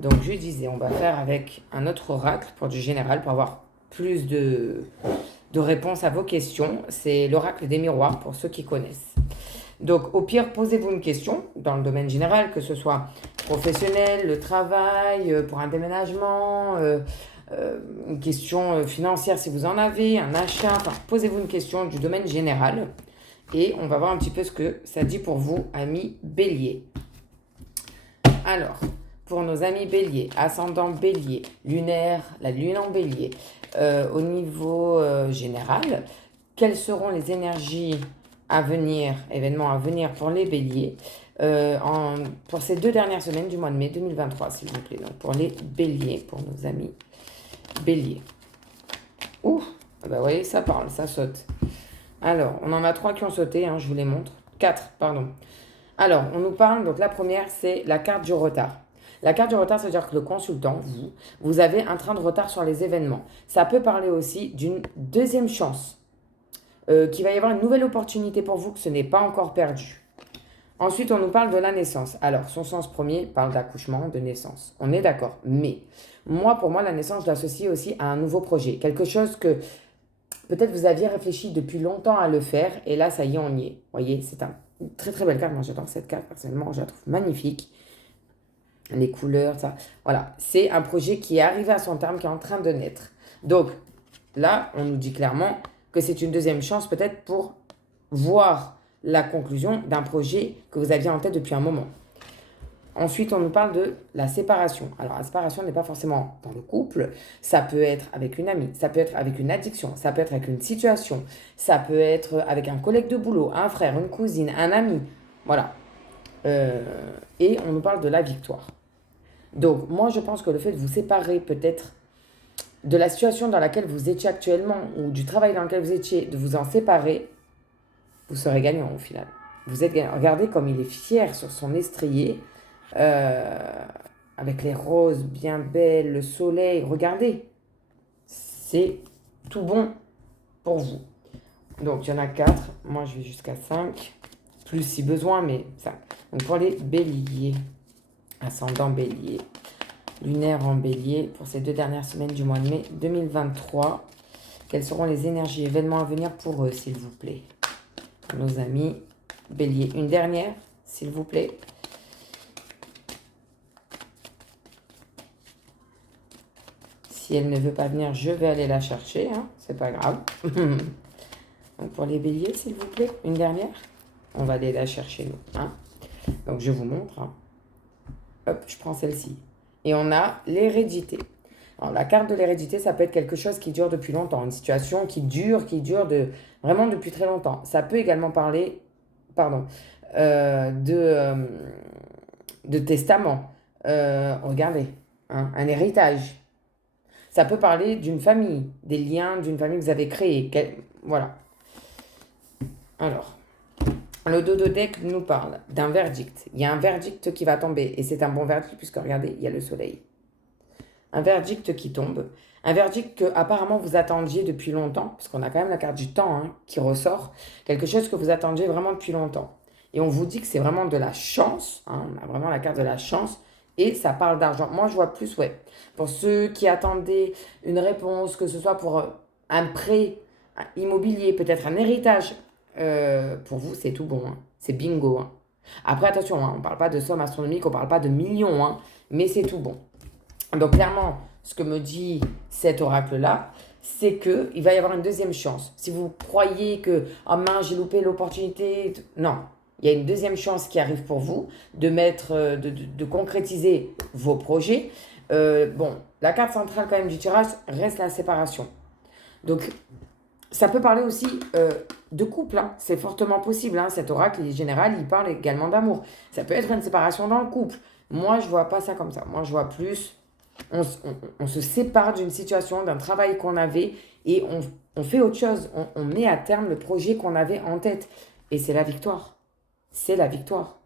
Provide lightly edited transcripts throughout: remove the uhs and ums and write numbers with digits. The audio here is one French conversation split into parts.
Donc je disais, on va faire avec un autre oracle pour du général, pour avoir plus de réponses à vos questions. C'est l'oracle des miroirs pour ceux qui connaissent. Donc au pire, posez-vous une question dans le domaine général, que ce soit professionnel, le travail, pour un déménagement, une question financière si vous en avez, un achat. Enfin, posez-vous une question du domaine général et on va voir un petit peu ce que ça dit pour vous, amis bélier. Alors, pour nos amis bélier, ascendant bélier, lunaire, la lune en bélier, au niveau général, quelles seront les énergies à venir, événements à venir pour les béliers pour ces 2 dernières semaines du mois de mai 2023, s'il vous plaît. Donc pour les béliers, pour nos amis béliers. Ouh, bah vous voyez, ça parle, ça saute. Alors, on en a 3 qui ont sauté, je vous les montre. 4, pardon. Alors, on nous parle, donc la première, c'est la carte du retard. La carte du retard, c'est-à-dire que le consultant, vous avez un train de retard sur les événements. Ça peut parler aussi d'une deuxième chance, qu'il va y avoir une nouvelle opportunité pour vous, que ce n'est pas encore perdu. Ensuite, on nous parle de la naissance. Alors, son sens premier parle d'accouchement, de naissance. On est d'accord. Mais, pour moi, la naissance, je l'associe aussi à un nouveau projet. Quelque chose que peut-être vous aviez réfléchi depuis longtemps à le faire, et là, ça y est, on y est. Vous voyez, c'est une très très belle carte. Moi, j'adore cette carte, personnellement, je la trouve magnifique. Les couleurs, ça. Voilà, c'est un projet qui est arrivé à son terme, qui est en train de naître. Donc, là, on nous dit clairement que c'est une deuxième chance, peut-être, pour voir la conclusion d'un projet que vous aviez en tête depuis un moment. Ensuite, on nous parle de la séparation. Alors, la séparation n'est pas forcément dans le couple. Ça peut être avec une amie, ça peut être avec une addiction, ça peut être avec une situation, ça peut être avec un collègue de boulot, un frère, une cousine, un ami. Voilà. Et on nous parle de la victoire. Donc, moi, je pense que le fait de vous séparer peut-être de la situation dans laquelle vous étiez actuellement ou du travail dans lequel vous étiez, de vous en séparer, vous serez gagnant au final. Vous êtes gagnant. Regardez comme il est fier sur son estrier, avec les roses bien belles, le soleil. Regardez, c'est tout bon pour vous. Donc, il y en a 4. Moi, je vais jusqu'à 5. Plus si besoin, mais ça. Donc, pour les béliers, ascendant bélier, lunaire en bélier, pour ces 2 dernières semaines du mois de mai 2023, quelles seront les énergies, événements à venir pour eux, s'il vous plaît? Nos amis bélier. Une dernière, s'il vous plaît. Si elle ne veut pas venir, je vais aller la chercher, c'est pas grave. Donc pour les béliers, s'il vous plaît, une dernière. On va aller la chercher, nous. Donc je vous montre. Hop, je prends celle-ci. Et on a l'hérédité. Alors la carte de l'hérédité, ça peut être quelque chose qui dure depuis longtemps, une situation qui dure vraiment depuis très longtemps. Ça peut également parler, de testament. Regardez, un héritage. Ça peut parler d'une famille, des liens d'une famille que vous avez créée. Voilà. Alors, le dodo deck nous parle d'un verdict. Il y a un verdict qui va tomber et c'est un bon verdict puisque regardez, il y a le soleil. Un verdict qui tombe. Un verdict que apparemment vous attendiez depuis longtemps, parce qu'on a quand même la carte du temps qui ressort. Quelque chose que vous attendiez vraiment depuis longtemps. Et on vous dit que c'est vraiment de la chance. On a vraiment la carte de la chance. Et ça parle d'argent. Moi, je vois plus, pour ceux qui attendaient une réponse, que ce soit pour un prêt immobilier, peut-être un héritage, pour vous, c'est tout bon. C'est bingo. Après, attention, on ne parle pas de sommes astronomiques, on ne parle pas de millions, mais c'est tout bon. Donc, clairement, ce que me dit cet oracle-là, c'est qu'il va y avoir une deuxième chance. Si vous croyez que, oh mince, j'ai loupé l'opportunité, non. Il y a une deuxième chance qui arrive pour vous de concrétiser vos projets. La carte centrale quand même du tirage reste la séparation. Donc, ça peut parler aussi de couple. C'est fortement possible. Cet oracle général, il parle également d'amour. Ça peut être une séparation dans le couple. Moi, je vois pas ça comme ça. Moi, je vois plus, on se sépare d'une situation, d'un travail qu'on avait et on fait autre chose. On met à terme le projet qu'on avait en tête. Et c'est la victoire. C'est la victoire.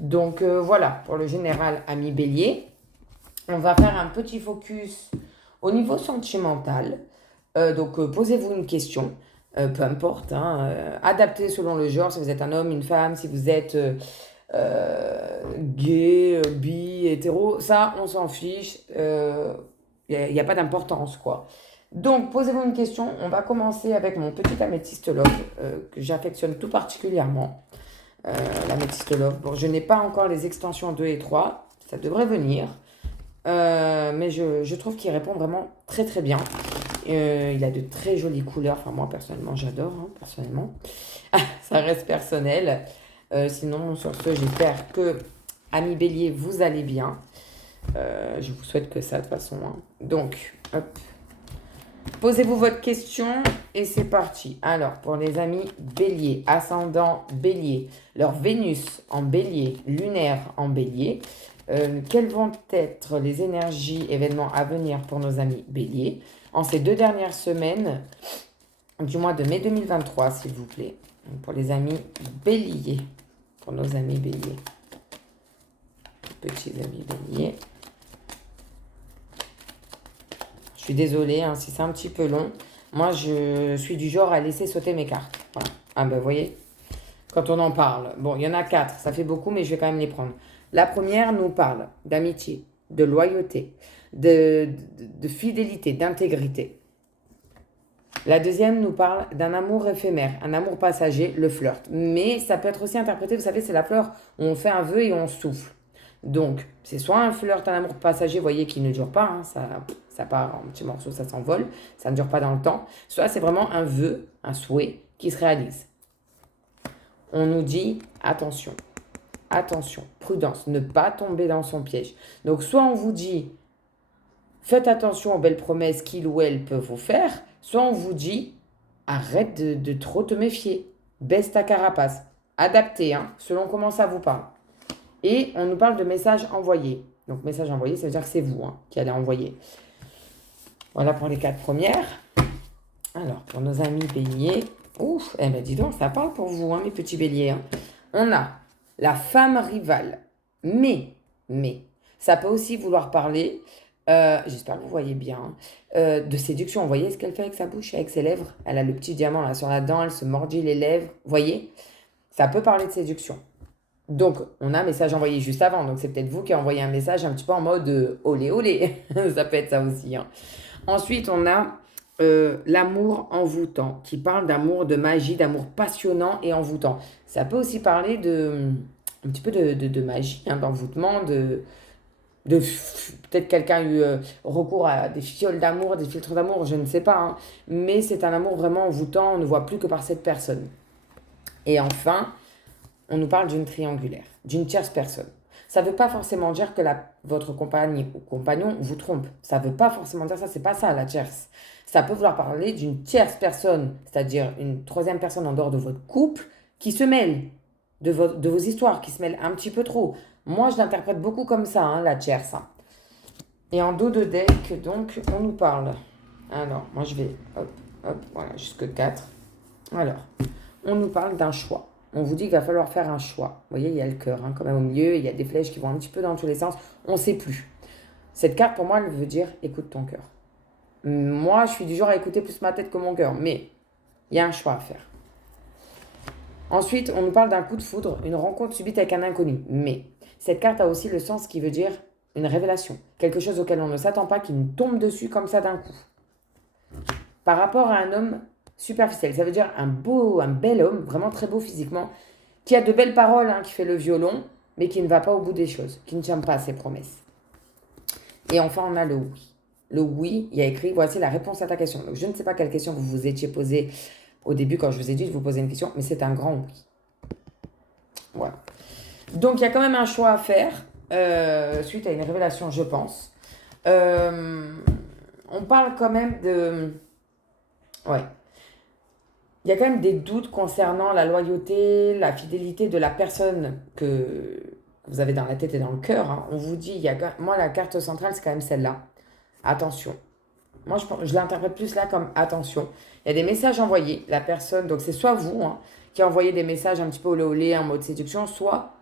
Donc voilà, pour le général ami bélier, on va faire un petit focus au niveau sentimental. Donc posez-vous une question, peu importe, adaptez selon le genre, si vous êtes un homme, une femme, si vous êtes gay, bi, hétéro, ça, on s'en fiche. Il n'y a pas d'importance, quoi. Donc, posez-vous une question. On va commencer avec mon petit améthyste love, que j'affectionne tout particulièrement. L'améthyste love. Bon, je n'ai pas encore les extensions 2 et 3. Ça devrait venir. Mais je trouve qu'il répond vraiment très très bien. Il a de très jolies couleurs. Enfin, moi, personnellement, j'adore. Hein, personnellement. Ça reste personnel. Sinon, sur ce, j'espère que, amis bélier, vous allez bien. Je vous souhaite que ça, de toute façon. Hein. Donc, hop. Posez-vous votre question et c'est parti. Alors, pour les amis bélier, ascendant bélier, leur Vénus en bélier, lunaire en bélier, quelles vont être les énergies, événements à venir pour nos amis béliers en ces 2 dernières semaines du mois de mai 2023, s'il vous plaît. Donc, pour les amis béliers, pour nos amis béliers, petits amis béliers. Je suis désolée hein, si c'est un petit peu long. Moi, je suis du genre à laisser sauter mes cartes. Voilà. Ah ben, vous voyez, quand on en parle. Bon, il y en a 4, ça fait beaucoup, mais je vais quand même les prendre. La première nous parle d'amitié, de loyauté, de fidélité, d'intégrité. La deuxième nous parle d'un amour éphémère, un amour passager, le flirt. Mais ça peut être aussi interprété, vous savez, c'est la fleur où on fait un vœu et on souffle. Donc, c'est soit un flirt, un amour passager, vous voyez, qui ne dure pas, hein, ça part en petits morceaux, ça s'envole, ça ne dure pas dans le temps. Soit c'est vraiment un vœu, un souhait qui se réalise. On nous dit, attention, prudence, ne pas tomber dans son piège. Donc, soit on vous dit, faites attention aux belles promesses qu'il ou elle peut vous faire, soit on vous dit, arrête de trop te méfier, baisse ta carapace, adaptez, hein, selon comment ça vous parle. Et on nous parle de messages envoyés. Donc, message envoyé, ça veut dire que c'est vous hein, qui allez envoyer. Voilà pour les 4 premières. Alors, pour nos amis béliers. Ouf, eh ben dis donc, ça parle pour vous, hein, mes petits béliers. Hein. On a la femme rivale. Mais, ça peut aussi vouloir parler, j'espère que vous voyez bien, de séduction. Vous voyez ce qu'elle fait avec sa bouche, avec ses lèvres? Elle a le petit diamant là sur la dent, elle se mordit les lèvres. Vous voyez? Ça peut parler de séduction. Donc, on a un message envoyé juste avant. Donc, c'est peut-être vous qui envoyez un message un petit peu en mode olé olé. Ça peut être ça aussi. Hein. Ensuite, on a l'amour envoûtant, qui parle d'amour, de magie, d'amour passionnant et envoûtant. Ça peut aussi parler un petit peu de magie, hein, d'envoûtement, peut-être quelqu'un a eu recours à des fioles d'amour, des filtres d'amour, je ne sais pas. Hein. Mais c'est un amour vraiment envoûtant, on ne voit plus que par cette personne. Et enfin, on nous parle d'une triangulaire, d'une tierce personne. Ça ne veut pas forcément dire que votre compagne ou compagnon vous trompe. Ça ne veut pas forcément dire ça, c'est pas ça la tierce. Ça peut vouloir parler d'une tierce personne, c'est-à-dire une troisième personne en dehors de votre couple qui se mêle de vos histoires, qui se mêle un petit peu trop. Moi, je l'interprète beaucoup comme ça, hein, la tierce. Hein. Et en dos de deck, donc, on nous parle. Alors, moi, je vais, voilà, jusque 4. Alors, on nous parle d'un choix. On vous dit qu'il va falloir faire un choix. Vous voyez, il y a le cœur hein, quand même au milieu, il y a des flèches qui vont un petit peu dans tous les sens. On ne sait plus. Cette carte, pour moi, elle veut dire écoute ton cœur. Moi, je suis du genre à écouter plus ma tête que mon cœur, mais il y a un choix à faire. Ensuite, on nous parle d'un coup de foudre, une rencontre subite avec un inconnu. Mais cette carte a aussi le sens qui veut dire une révélation. Quelque chose auquel on ne s'attend pas, qui nous tombe dessus comme ça d'un coup. Par rapport à un homme superficiel, ça veut dire un bel homme, vraiment très beau physiquement, qui a de belles paroles, hein, qui fait le violon, mais qui ne va pas au bout des choses, qui ne tient pas à ses promesses. Et enfin, on a le oui. Le oui, il y a écrit, voici la réponse à ta question. Donc, je ne sais pas quelle question vous vous étiez posée au début quand je vous ai dit de vous poser une question, mais c'est un grand oui. Voilà. Donc, il y a quand même un choix à faire, suite à une révélation, je pense. On parle quand même de... Ouais. Il y a quand même des doutes concernant la loyauté, la fidélité de la personne que vous avez dans la tête et dans le cœur. Hein. On vous dit, moi, la carte centrale, c'est quand même celle-là. Attention. Moi, je l'interprète plus là comme attention. Il y a des messages envoyés. La personne, donc c'est soit vous hein, qui envoyez des messages un petit peu olé en mode séduction, soit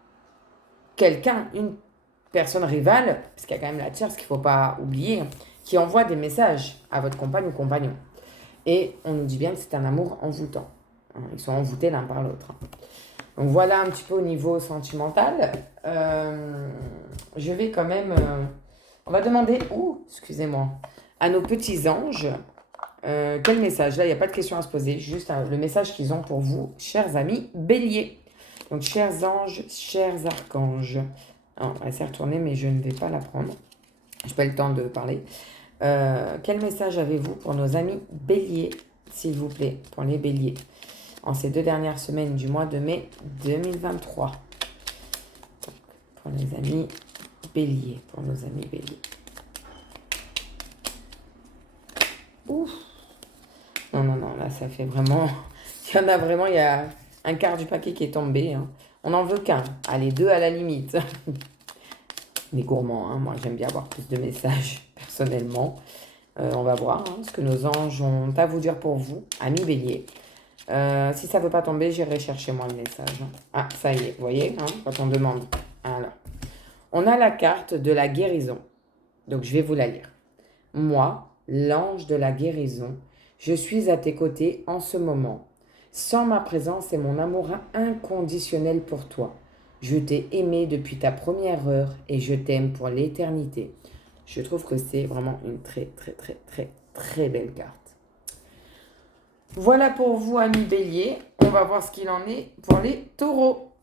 quelqu'un, une personne rivale, parce qu'il y a quand même la tierce qu'il ne faut pas oublier, qui envoie des messages à votre compagne ou compagnon. Et on nous dit bien que c'est un amour envoûtant. Ils sont envoûtés l'un par l'autre. Donc voilà un petit peu au niveau sentimental. Je vais quand même... on va demander, excusez-moi, à nos petits anges, quel message? Là, il n'y a pas de question à se poser, juste le message qu'ils ont pour vous, chers amis béliers. Donc, chers anges, chers archanges. Alors, elle s'est retournée, mais je ne vais pas la prendre. Je n'ai pas eu le temps de parler. Quel message avez-vous pour nos amis béliers, s'il vous plaît, pour les béliers, en ces 2 dernières semaines du mois de mai 2023? Pour les amis béliers, pour nos amis béliers. Ouf! Non, là, ça fait vraiment... Il y en a vraiment, il y a un quart du paquet qui est tombé. Hein. On n'en veut qu'un. Allez, 2 à la limite. Les gourmands, hein. Moi, j'aime bien avoir plus de messages, personnellement. On va voir hein, ce que nos anges ont à vous dire pour vous, amis béliers. Si ça ne veut pas tomber, j'irai chercher moi le message. Ah, ça y est, vous voyez, hein, quand on demande. Alors, on a la carte de la guérison. Donc, je vais vous la lire. Moi, l'ange de la guérison, je suis à tes côtés en ce moment. Sans ma présence et mon amour inconditionnel pour toi. Je t'ai aimé depuis ta première heure et je t'aime pour l'éternité. Je trouve que c'est vraiment une très, très, très, très, très belle carte. Voilà pour vous, amis béliers. On va voir ce qu'il en est pour les taureaux.